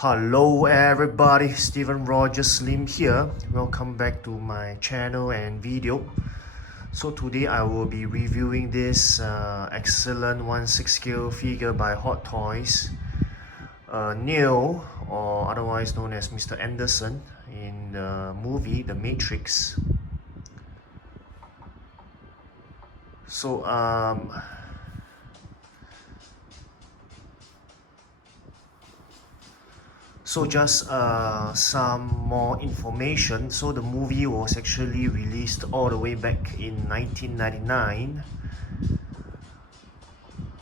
Hello everybody, Steven Roger Slim here. Welcome back to my channel and video. So today I will be reviewing this excellent 1/6 scale figure by Hot Toys. Neo, or otherwise known as Mr. Anderson in the movie The Matrix. So just some more information. So the movie was actually released all the way back in 1999.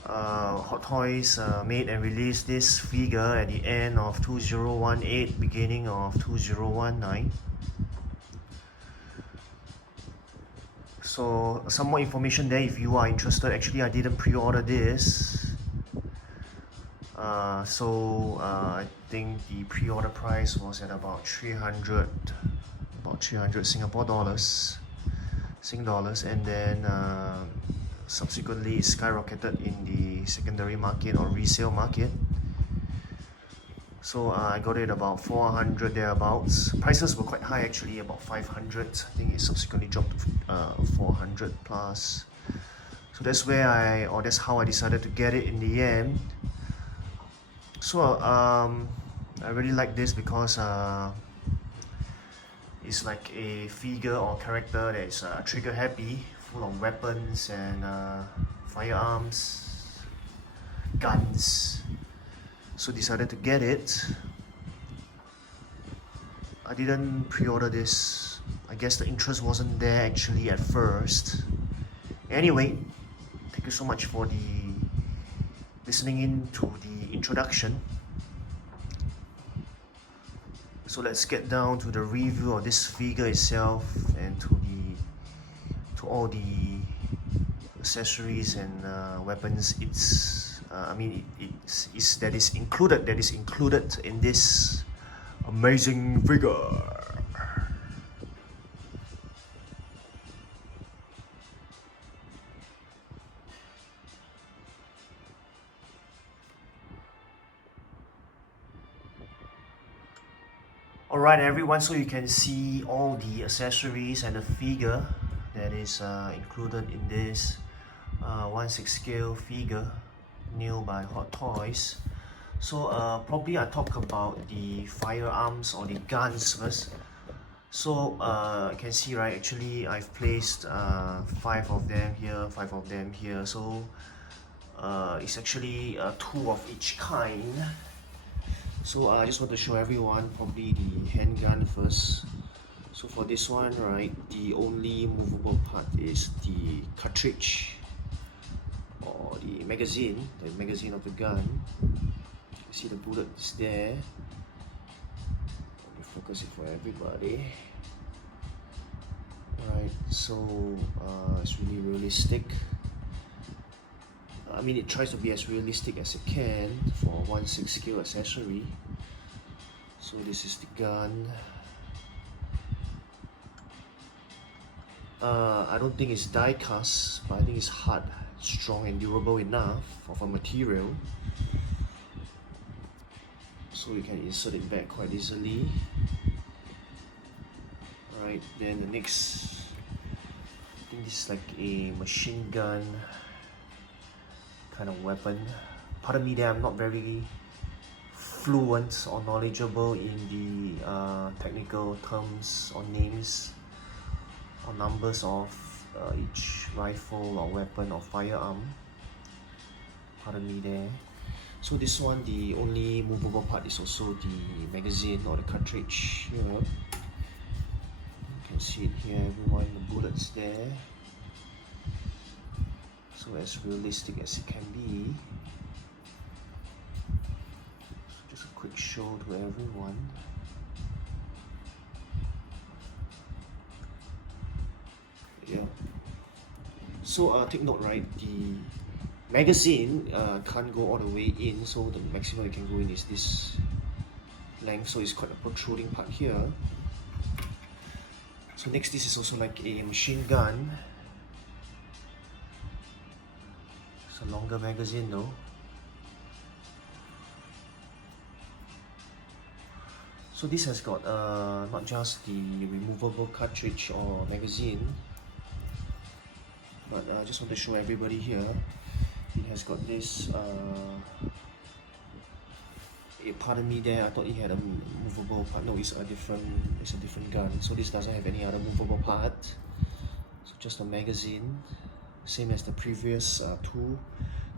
Hot Toys made and released this figure at the end of 2018, beginning of 2019. So some more information there if you are interested. Actually, I didn't pre-order this. I think the pre-order price was at about 300 Singapore dollars, Sing dollars, and then subsequently it skyrocketed in the secondary market or resale market. So I got it about 400 thereabouts. Prices were quite high actually, about 500. I think it subsequently dropped to 400 plus. So that's how I decided to get it in the end. So I really like this because it's like a figure or character that is trigger happy, full of weapons and firearms, guns. So decided to get it. I didn't pre-order this. I guess the interest wasn't there actually at first. Anyway, thank you so much for listening in to the introduction. So let's get down to the review of this figure itself and to all the accessories and weapons that is included in this amazing figure. Alright everyone, so you can see all the accessories and the figure that is included in this 1/6 scale figure new by Hot Toys. So probably I talk about the firearms or the guns first. So you can see, right, actually I've placed 5 of them here, 5 of them here. So it's actually 2 of each kind. So I just want to show everyone probably the handgun first. So for this one, right, the only movable part is the cartridge or the magazine of the gun. You see the bullet is there. Let me focus it for everybody. Right, so it's really realistic. I mean, it tries to be as realistic as it can for a 1/6 scale accessory. So this is the gun. I don't think it's die cast, but I think it's hard, strong and durable enough of a material. So you can insert it back quite easily. Right, then the next, I think this is like a machine gun kind of weapon. Pardon me there, I'm not very fluent or knowledgeable in the technical terms or names or numbers of each rifle or weapon or firearm. Pardon me there. So this one, the only movable part is also the magazine or the cartridge here. You can see it here, everyone, the bullets there. So as realistic as it can be. So just a quick show to everyone. Yeah. So take note, right, the magazine can't go all the way in, so the maximum it can go in is this length, so it's quite a protruding part here. So next, this is also like a machine gun. It's a longer magazine though. So this has got not just the removable cartridge or magazine, but I just want to show everybody here. It has got this. Pardon me there. I thought it had a movable part. No, it's a different gun. So this doesn't have any other movable part. So just a magazine, same as the previous two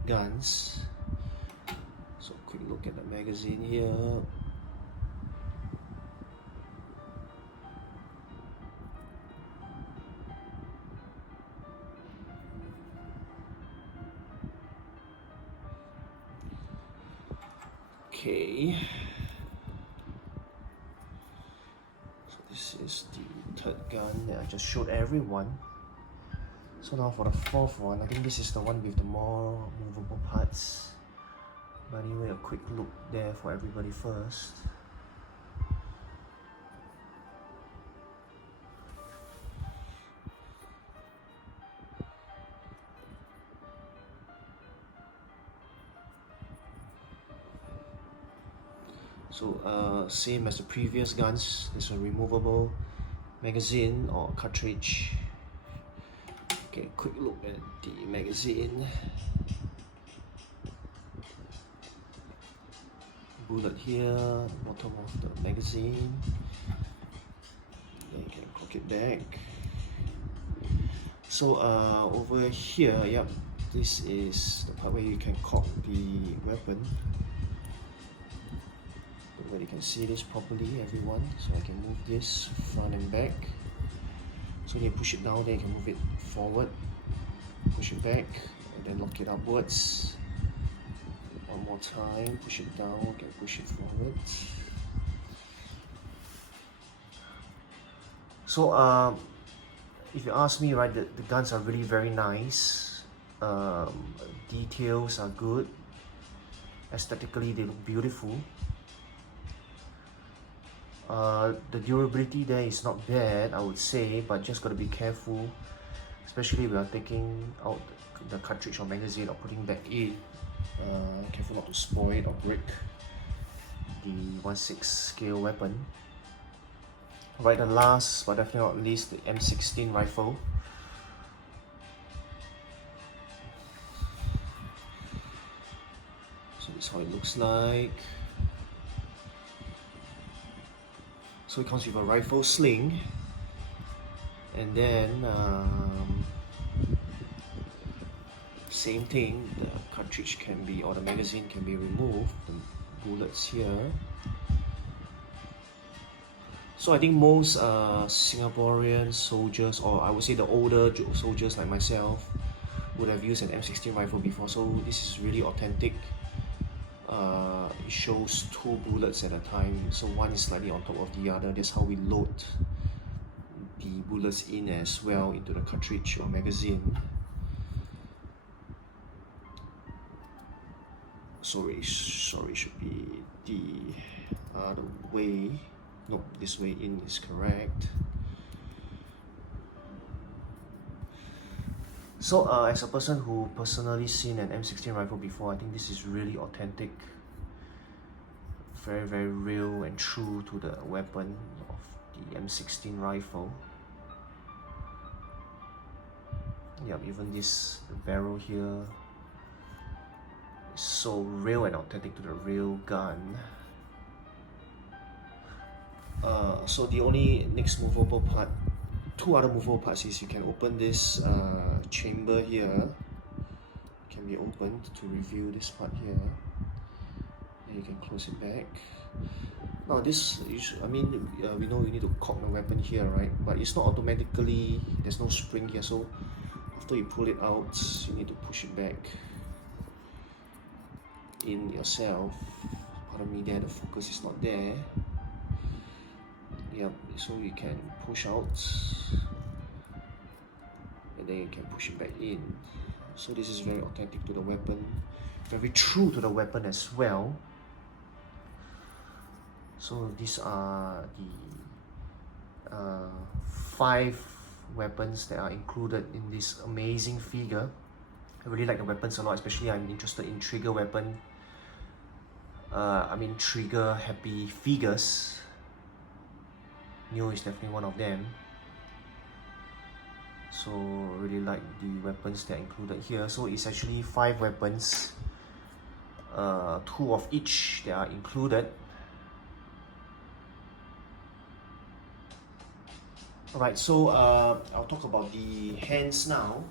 guns. So quick look at the magazine here. Okay, so this is the third gun that I just showed everyone. So now for the fourth one, I think this is the one with the more movable parts. But anyway, a quick look there for everybody first. So same as the previous guns, there's a removable magazine or cartridge. Okay, quick look at the magazine. Bullet here, bottom of the magazine. Then you can cock it back. So over here, yep, this is the part where you can cock the weapon. Where you can see this properly, everyone. So I can move this front and back. So when you push it down, then you can move it forward, push it back, and then lock it upwards. One more time, push it down, can push it forward. So if you ask me, right, the guns are really very nice. Details are good. Aesthetically, they look beautiful. The durability there is not bad, I would say, but just got to be careful, especially when taking out the cartridge or magazine or putting back in. Careful not to spoil it or break the 1/6 scale weapon. Right, and last but definitely not least, the M16 rifle. So this is how it looks like. So it comes with a rifle sling, and then same thing, the cartridge can be, or the magazine can be removed, the bullets here. So I think most Singaporean soldiers, or I would say the older soldiers like myself, would have used an M16 rifle before, so this is really authentic. It shows two bullets at a time, so one is slightly on top of the other. That's how we load the bullets in as well into the cartridge or magazine. Sorry, should be the other way. No, this way in is correct. So as a person who personally seen an M16 rifle before, I think this is really authentic. Very, very real and true to the weapon of the M16 rifle. Yep, even this, the barrel here, is so real and authentic to the real gun. So the only next movable part, two other movable parts, is you can open this chamber here. It can be opened to reveal this part here. You can close it back. Now this, we know you need to cock the weapon here, right? But it's not automatically, there's no spring here, so after you pull it out, you need to push it back in yourself. Pardon me there, the focus is not there. Yep, so you can push out, and then you can push it back in. So this is very authentic to the weapon, very true to the weapon as well. So these are the 5 weapons that are included in this amazing figure. I really like the weapons a lot, especially I'm interested in trigger weapon. Trigger happy figures. Neo is definitely one of them. So really like the weapons that are included here. So it's actually 5 weapons, 2 of each that are included. Alright, so I'll talk about the hands now.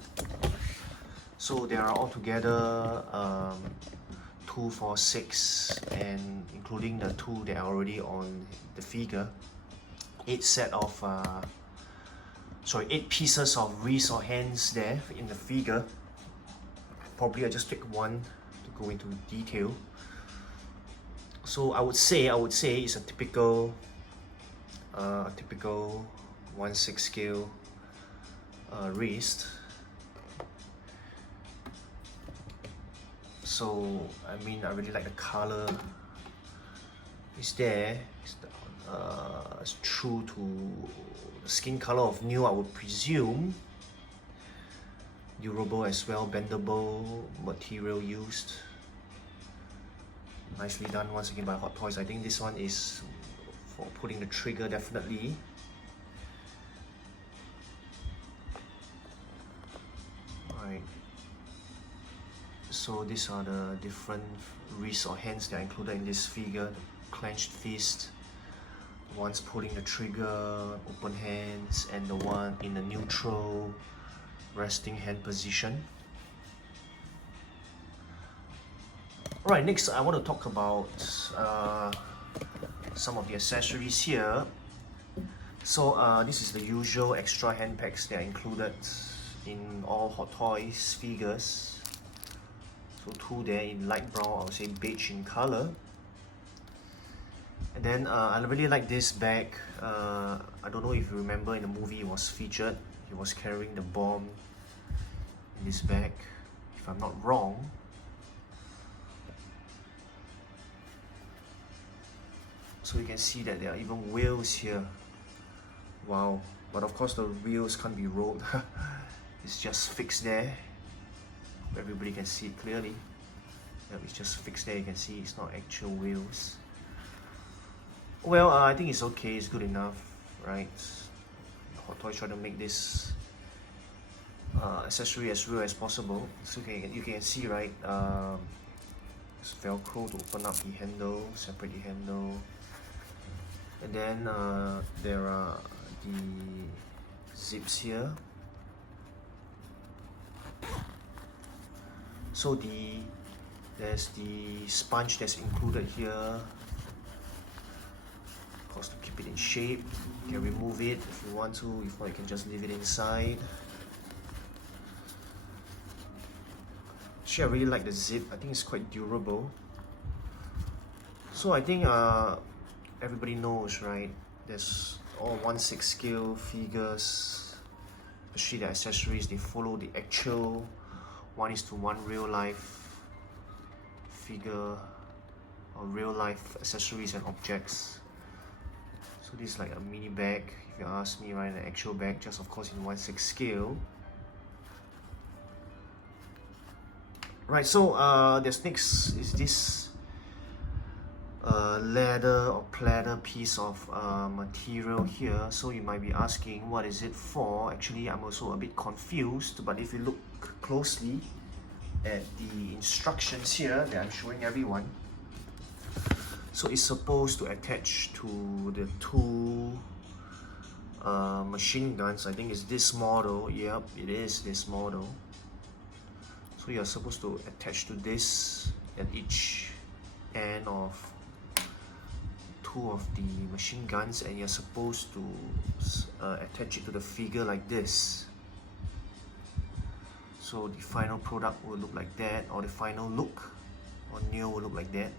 So there are altogether 2, 4, 6, and including the 2 that are already on the figure, 8 pieces of wrist or hands there in the figure. Probably I'll just pick one to go into detail. So I would say it's a typical 1/6 scale wrist. So I mean, I really like the color. It's there. It's true to the skin color of Neo, I would presume. Durable as well, bendable material used. Nicely done once again by Hot Toys. I think this one is for putting the trigger, definitely. Alright. So these are the different wrists or hands that are included in this figure. The clenched fist, the one's pulling the trigger, open hands, and the one in the neutral resting hand position. Alright, next I want to talk about some of the accessories here. So this is the usual extra hand packs that are included in all Hot Toys figures. So 2 there in light brown, I would say beige in color. And then I really like this bag. I don't know if you remember, in the movie it was featured. He was carrying the bomb in this bag, if I'm not wrong. So you can see that there are even wheels here. Wow, but of course the wheels can't be rolled. It's just fixed there. Everybody can see it clearly. Yep, it's just fixed there. You can see it's not actual wheels. Well, I think it's okay. It's good enough, right? Hot Toys try to make this accessory as real as possible. So you can see, right? It's Velcro to open up the handle, separate the handle, and then there are the zips here. So there's the sponge that's included here. Of course, to keep it in shape. You can remove it if you want to. If not, you can just leave it inside. Actually, I really like the zip. I think it's quite durable. So I think everybody knows, right? There's all 1/6 scale figures, especially the accessories. They follow the actual 1:1 real life figure or real life accessories and objects. So this is like a mini bag, if you ask me, right? An actual bag, just of course in 1/6 scale. Right, so there's next is this leather or platter piece of material here. So you might be asking, what is it for? Actually, I'm also a bit confused, but if you look closely at the instructions here that I'm showing everyone, so it's supposed to attach to the 2 machine guns. I think it's this model. Yep, it is this model. So you're supposed to attach to this at each end of 2 of the machine guns, and you're supposed to attach it to the figure like this. So the final product will look like that, or the final look on Neo will look like that.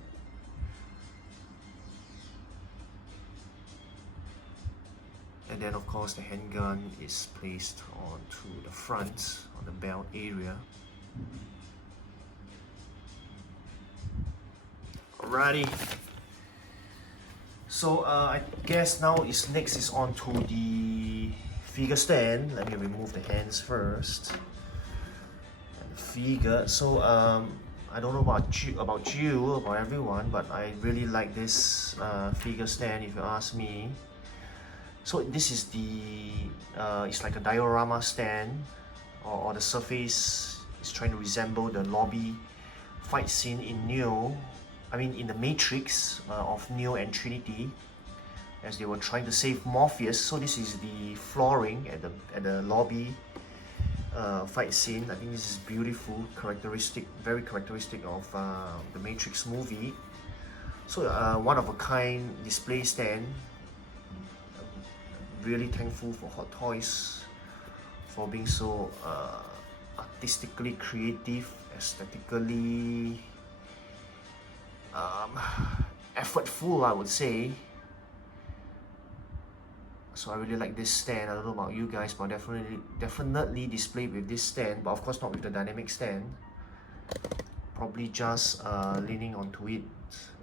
And then of course the handgun is placed onto the front, on the belt area. Alrighty. So I guess now next is on to the figure stand. Let me remove the hands first. And the figure. So I don't know about everyone, but I really like this figure stand, if you ask me. So this is the it's like a diorama stand, or the surface is trying to resemble the lobby fight scene in Neo, in the Matrix of Neo and Trinity, as they were trying to save Morpheus. So this is the flooring at the lobby fight scene. I think this is beautiful, very characteristic of the Matrix movie. So one of a kind display stand. Really thankful for Hot Toys for being so artistically creative, aesthetically effortful, I would say. So I really like this stand. I don't know about you guys, but definitely displayed with this stand, but of course not with the dynamic stand. Probably just leaning onto it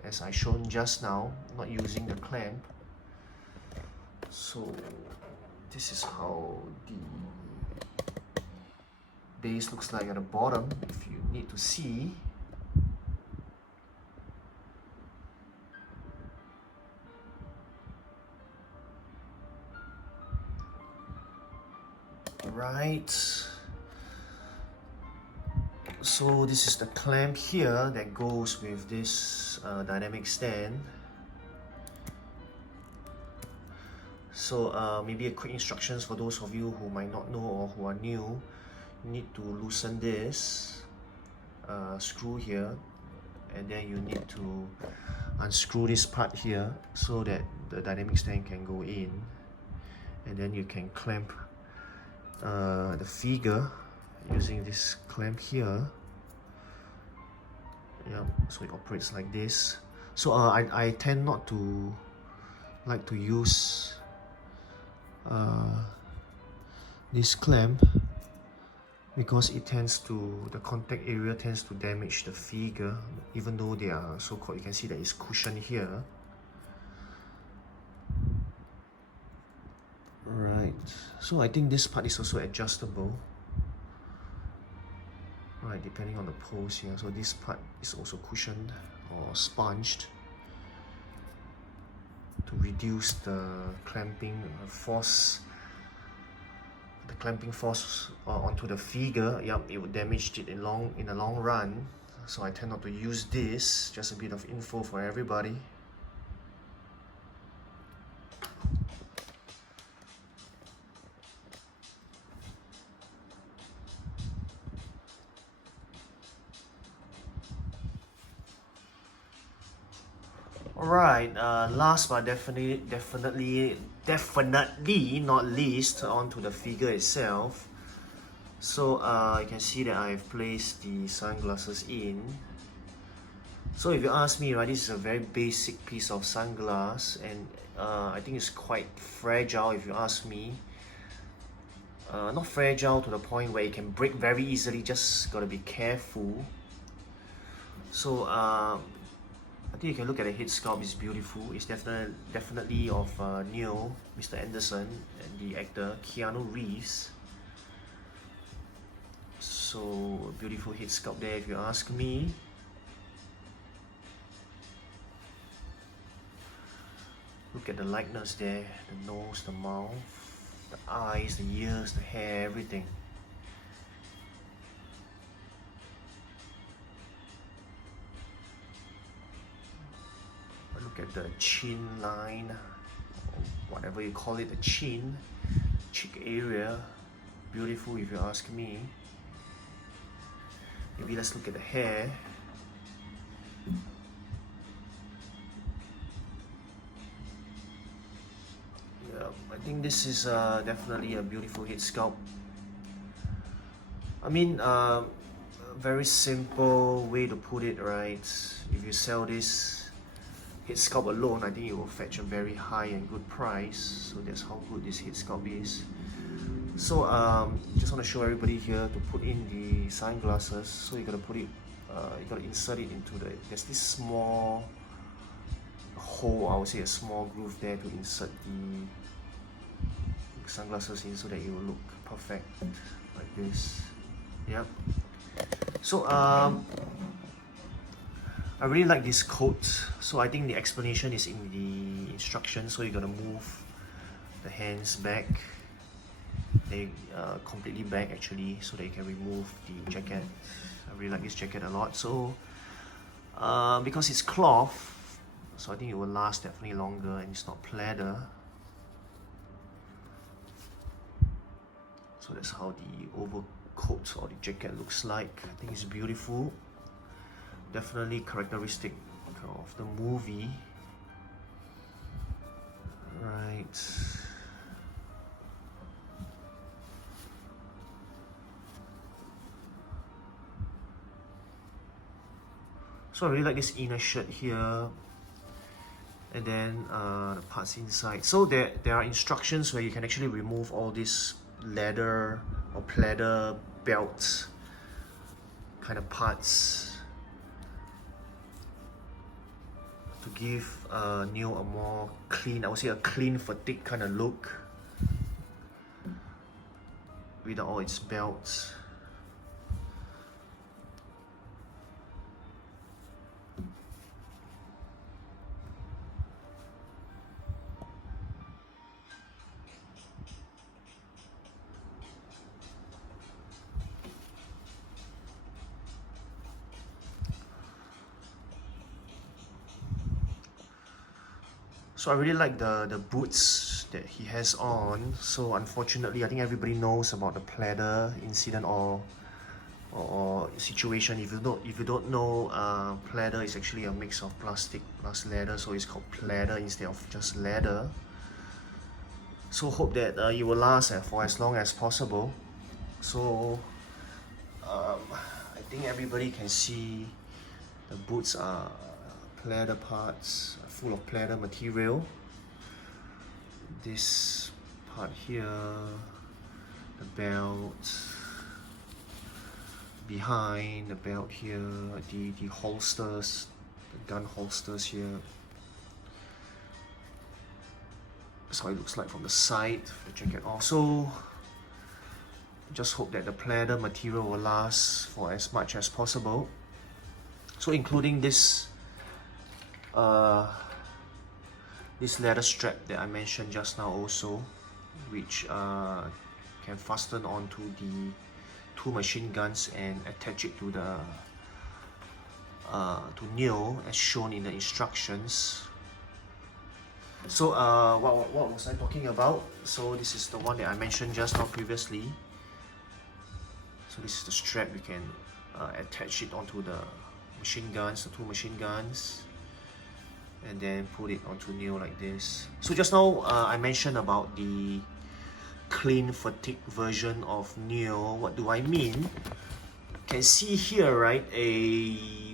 as I shown just now, not using the clamp. So this is how the base looks like at the bottom, if you need to see. Right. So this is the clamp here that goes with this dynamic stand. So maybe a quick instructions for those of you who might not know or who are new. You need to loosen this screw here, and then you need to unscrew this part here so that the dynamic stand can go in, and then you can clamp the figure using this clamp here. Yeah, so it operates like this. So I tend not to like to use this clamp because the contact area tends to damage the figure, even though they are so-called, you can see that it's cushioned here. Right, so I think this part is also adjustable, right, depending on the pose here. So this part is also cushioned or sponged to reduce the clamping force onto the figure. Yep, it would damage it in the long run. So I tend not to use this. Just a bit of info for everybody. Alright, last but definitely not least, onto the figure itself. So you can see that I've placed the sunglasses in. So if you ask me, right, this is a very basic piece of sunglass, and I think it's quite fragile if you ask me. Not fragile to the point where it can break very easily, just gotta be careful. So I think you can look at the head sculpt, it's beautiful. It's definitely of Neo, Mr. Anderson, and the actor Keanu Reeves. So beautiful head sculpt there if you ask me. Look at the likeness there, the nose, the mouth, the eyes, the ears, the hair, everything. Look at the chin line, or whatever you call it, the chin, cheek area. Beautiful if you ask me. Maybe let's look at the hair. Yeah, I think this is definitely a beautiful head sculpt. I mean, very simple way to put it, right? If you sell this head sculpt alone, I think it will fetch a very high and good price. So that's how good this head sculpt is. So just want to show everybody here to put in the sunglasses. So you gotta put it, you gotta insert it into there's this small hole, I would say a small groove there to insert the sunglasses in so that it will look perfect like this. Yep. So I really like this coat. So I think the explanation is in the instructions. So you're gonna move the hands back. They completely back actually, so that you can remove the jacket. I really like this jacket a lot. So because it's cloth, so I think it will last definitely longer, and it's not pleather. So that's how the overcoat or the jacket looks like. I think it's beautiful. Definitely characteristic of the movie. Right. So I really like this inner shirt here, and then the parts inside. So there are instructions where you can actually remove all these leather or pleather belt kind of parts to give Neo a more clean, I would say a clean fatigue kind of look without all its belts. So I really like the boots that he has on. So unfortunately, I think everybody knows about the pleather incident or situation. If you don't know, pleather is actually a mix of plastic plus leather, so it's called pleather instead of just leather. So hope that it will last for as long as possible. So I think everybody can see the boots are pleather parts, full of pleather material. This part here, the belt, behind the belt here, the holsters, the gun holsters here. That's how it looks like from the side, the jacket also. Just hope that the pleather material will last for as much as possible. So including this this leather strap that I mentioned just now also, which can fasten onto the two machine guns and attach it to the to Neo as shown in the instructions. So what was I talking about? So this is the one that I mentioned just now previously. So this is the strap. You can attach it onto the machine guns, the two machine guns, and then put it onto Neo like this. So just now I mentioned about the clean fatigue version of Neo. What do I mean? You can see here, right?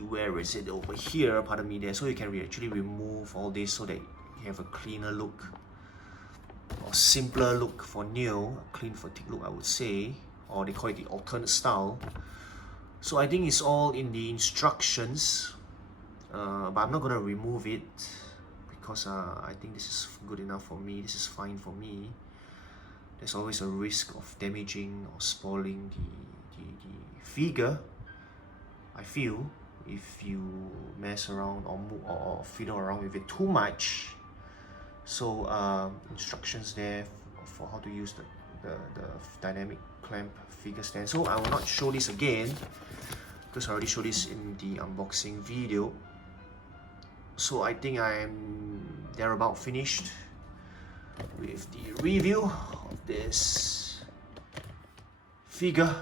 Where is it? Over here, pardon me there. So you can actually remove all this so that you have a cleaner look or simpler look for Neo, a clean fatigue look I would say, or they call it the alternate style. So I think it's all in the instructions, but I'm not gonna remove it because I think this is good enough for me. This is fine for me. There's always a risk of damaging or spoiling the figure, I feel, if you mess around or move or fiddle around with it too much. So instructions there for how to use the dynamic clamp figure stand. So I will not show this again because I already showed this in the unboxing video. So I think I'm thereabout finished with the review of this figure.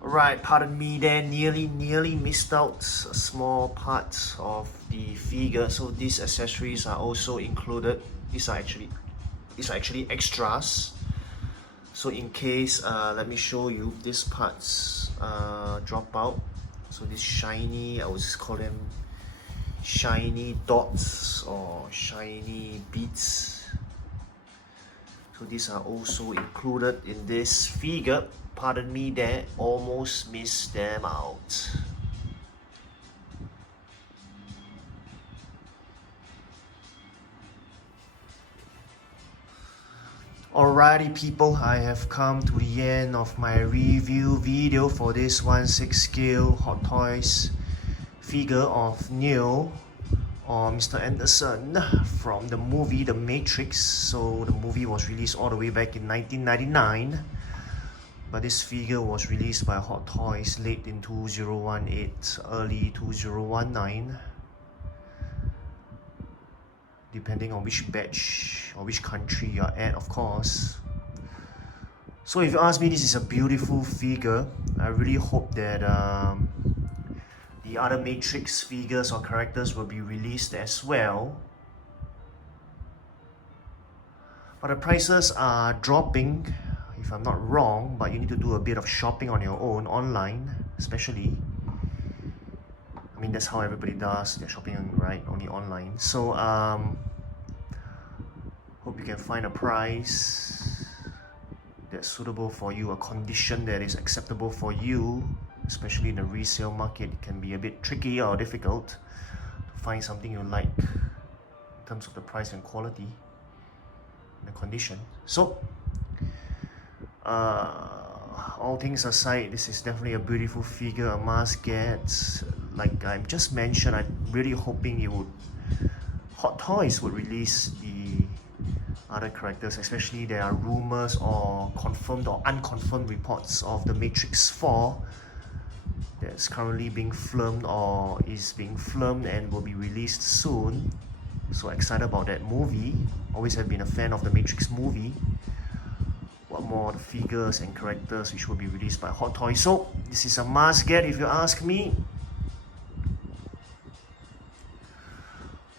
Right, pardon me there, nearly missed out a small part of the figure. So these accessories are also included. These are actually extras. So in case, let me show you, these parts drop out. So this shiny, I would just call them shiny dots or shiny beads. So these are also included in this figure. Pardon me there, almost missed them out. Alrighty people, I have come to the end of my review video for this 1/6 scale Hot Toys figure of Neo or Mr. Anderson from the movie The Matrix. So the movie was released all the way back in 1999, but this figure was released by Hot Toys late in 2018, early 2019, depending on which batch or which country you're at, of course. So if you ask me, this is a beautiful figure. I really hope that the other Matrix figures or characters will be released as well. But the prices are dropping, if I'm not wrong, but you need to do a bit of shopping on your own, online especially. I mean, that's how everybody does their shopping, right? Only online. So hope you can find a price that's suitable for you, a condition that is acceptable for you. Especially in the resale market, it can be a bit tricky or difficult to find something you like in terms of the price and quality and the condition. So all things aside, this is definitely a beautiful figure, a must get. Like I just mentioned, I'm really hoping Hot Toys would release the other characters, especially there are rumors or confirmed or unconfirmed reports of the Matrix 4 that's currently being filmed or is being filmed and will be released soon. So excited about that movie. Always have been a fan of the Matrix movie. What more, the figures and characters which will be released by Hot Toys. So this is a must get if you ask me.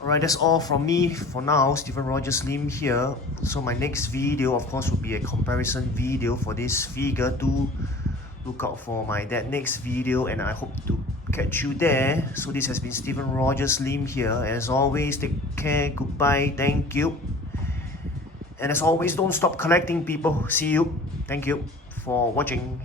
Alright, that's all from me for now. Stephen Rogers Lim here. So my next video, of course, will be a comparison video for this figure. Do look out for that next video, and I hope to catch you there. So this has been Stephen Rogers Lim here. As always, take care, goodbye, thank you. And as always, don't stop collecting, people. See you. Thank you for watching.